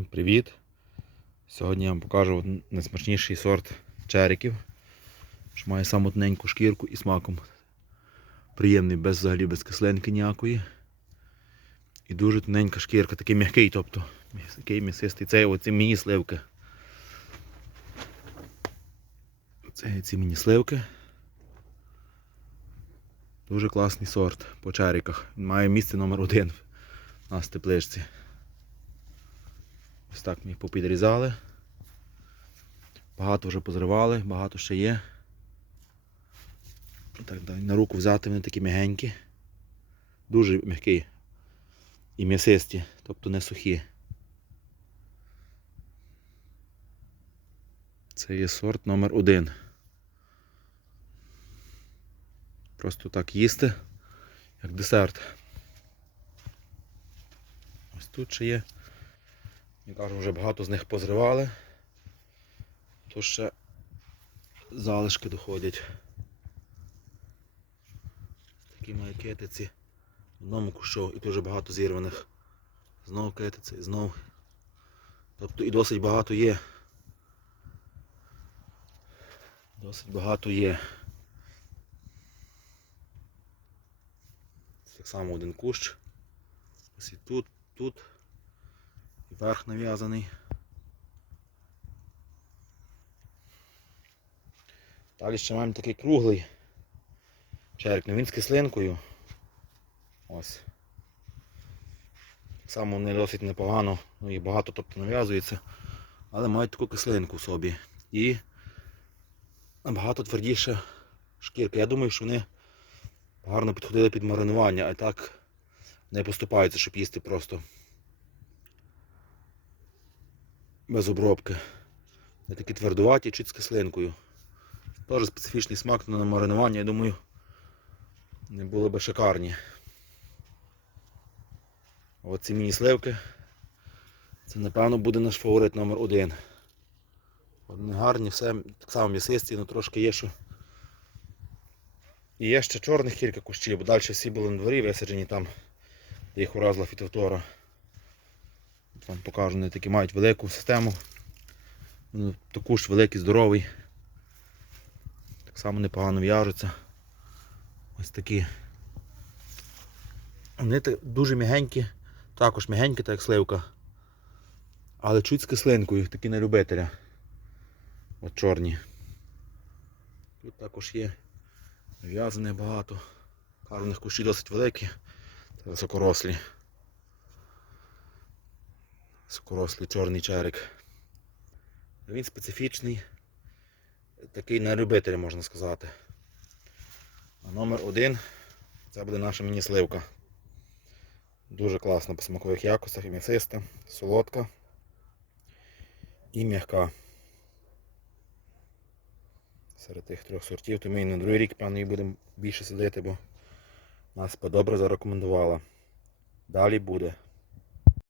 Всім привіт! Сьогодні я вам покажу найсмачніший сорт чериків, що має саму тоненьку шкірку і смаком. Приємний, без взагалі без кислинки ніякої. І дуже тоненька шкірка, такий м'який, тобто такий м'ясистий. Це оці міні сливки. Це ці міні сливки. Дуже класний сорт по чериках. Він має місце номер один у нас в тепличці. Ось так їх попідрізали. Багато вже позривали, багато ще є. Так, дай на руку взяти вони такі м'ягенькі. Дуже м'які і м'ясисті, тобто не сухі. Це є сорт номер один. Просто так їсти, як десерт. Ось тут ще є. Я кажу, вже багато з них позривали. То ще залишки доходять. Такі має кетиці. В одному кущу і дуже багато зірваних. Знову кетиці і знову. Тобто і досить багато є. Досить багато є. Так само один кущ. Ось і тут, тут. І верх нав'язаний. Далі ще маємо такий круглий черик, ну він з кислинкою. Ось. Само вони досить непогано, ну їх багато тобто нав'язується, але мають таку кислинку в собі. І набагато твердіша шкірка. Я думаю, що вони гарно підходили під маринування, а так не поступаються, щоб їсти просто. Без обробки. Вони такі твердуваті, чуть з кислинкою. Теж специфічний смак на маринування, я думаю, не були би шикарні. Оці міні сливки. Це напевно буде наш фаворит номер один. Вони гарні, все так само м'ясисті, але трошки є що. І є ще чорних кілька кущів, бо далі всі були на дворі висаджені там, де їх уразила фітофтора. Вам покажу, вони такі мають велику систему. Вони таку ж великий, здоровий. Так само непогано в'яжуться. Ось такі. Вони дуже м'ягенькі, також м'ягенькі, так як сливка. Але чуть з кислинкою, такі на любителя. От чорні. Тут також є в'язаних багато. Кажу, у них кущі досить великі, та високорослі. Скорослий чорний черик. Він специфічний, такий на любителя можна сказати. А номер один це буде наша міні-сливка. Дуже класна по смакових якостях і м'ясиста, солодка і м'яка. Серед тих трьох сортів, то ми і на другий рік певно її будемо більше сидити, бо нас подобре зарекомендувала. Далі буде.